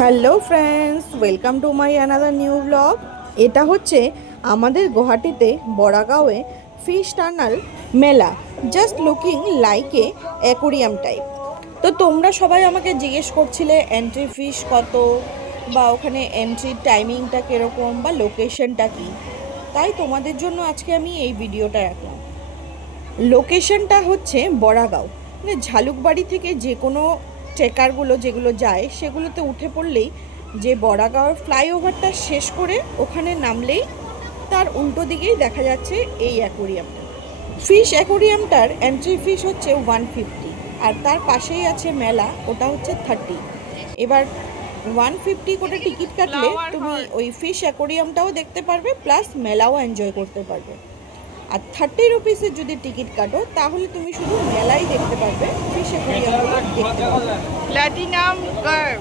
Hello friends, welcome to my another new blog. এটা হচ্ছে আমাদের গুয়াহাটিতে বড়াগাঁওয়ে ফিশ টার্নাল মেলা, just looking like a aquarium type. তো তোমরা সবাই আমাকে জিজ্ঞেস করছিলে এন্ট্রি ফিস কত, বা ওখানে এন্ট্রির টাইমিংটা কীরকম, বা লোকেশনটা কী। তাই তোমাদের জন্য আজকে আমি এই ভিডিওটা রাখলাম। লোকেশনটা হচ্ছে বড়াগাঁও, মানে ঝালুকবাড়ি থেকে যে কোনো ট্রেকারগুলো যেগুলো যায় সেগুলোতে উঠে পড়লেই যে বড়াগাঁওয়ের ফ্লাইওভারটা শেষ করে ওখানে নামলেই তার উল্টো দিকেই দেখা যাচ্ছে এই অ্যাকোরিয়ামটা। ফিশ অ্যাকোরিয়ামটার এন্ট্রি ফিস হচ্ছে 150, আর তার পাশেই আছে মেলা, ওটা হচ্ছে 30। এবার 150 করে টিকিট কাটলে তুমি ওই ফিশ অ্যাকোরিয়ামটাও দেখতে পারবে, প্লাস মেলাও এনজয় করতে পারবে। আর 30 রুপিসের যদি টিকিট কাটো তাহলে তুমি শুধু মেলাই দেখতে পারবে, ফিশ অ্যাকোরিয়ামগুলো দেখতে পারবে। Platinum curve.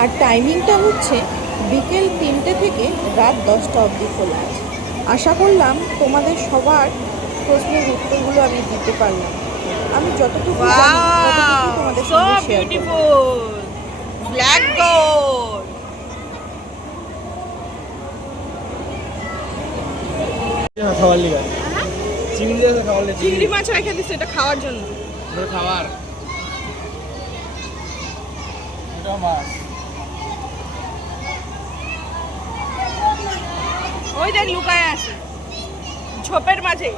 আর টাইমিংটা হচ্ছে বিকেল 3টে থেকে রাত 10টা অবধি খোলা আছে। আশা করলাম তোমাদের সবার প্রশ্নের উত্তরগুলো আমি দিতে পারলাম। আমি যতটুকু জানি ততটুকু তোমাদের সঙ্গে শেয়ার করব। Black gold. খাবার লিগা চিংড়ি আছে, খাবার লিগা চিংড়ি মাছ রেখে দিছে, এটা খাওয়ার জন্য। খাবার এটা মাছ। ওই দেখ লুকায় আছে ঝোপের মাঝে।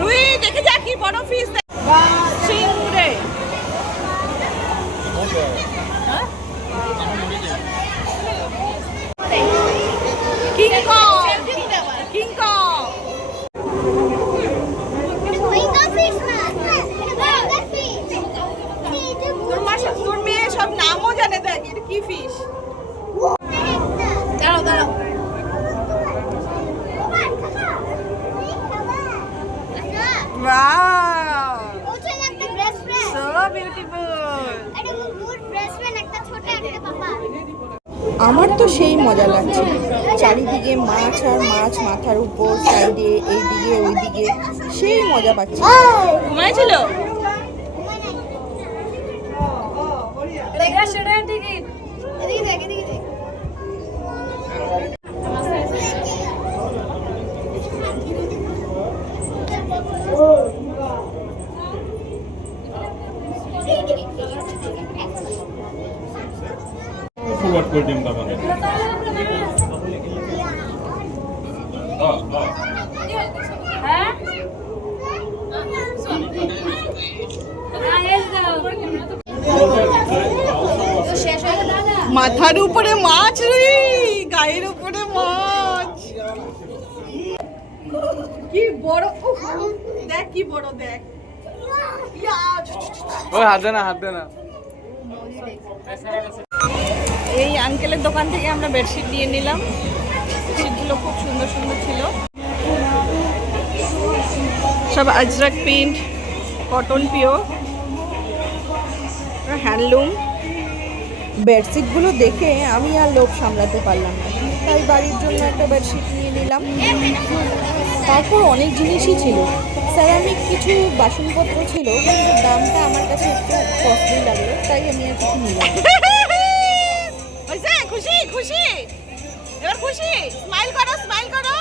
রুই দেখে যা কি বড় ফিশ। চিংড়ি কিং কং, কিং কং। তোর মেয়ে সব নামও জানে, দেখ এটা কি ফিশ। দাঁড়াও দাঁড়াও, wow, so beautiful. আমার তো সেই মজা লাগছে, চারিদিকে মাছ আর মাছ, মাথার উপর, সাইডে, এইদিকে ওইদিকে, সেই মজা পাচ্ছি। ঘুমাইছিল forward করে দিন বাবা। মাথার উপরে মাছ রে, গায়ের উপরে মাছ, কি বড়। দেখ কি বড়, দেখ। ওই হাত দে না, হাত দে না। এই আঙ্কেলের দোকান থেকে আমরা বেডশিট নিয়ে নিলাম। বেডশিটগুলো খুব সুন্দর সুন্দর ছিল, সব Ajrakh print, cotton pure, handloom. বেডশিটগুলো দেখে আমি আর লোভ সামলাতে পারলাম না, তাই বাড়ির জন্য একটা বেডশিট নিয়ে নিলাম। তারপর অনেক জিনিসই ছিল, সেরামিক কিছু বাসনপত্র ছিল, কিন্তু দামটা আমার কাছে একটু কস্টলি লাগলো, তাই আমি আর কিছু নিলাম। খুশি খুশি, এবার খুশি, স্মাইল করো, স্মাইল করো।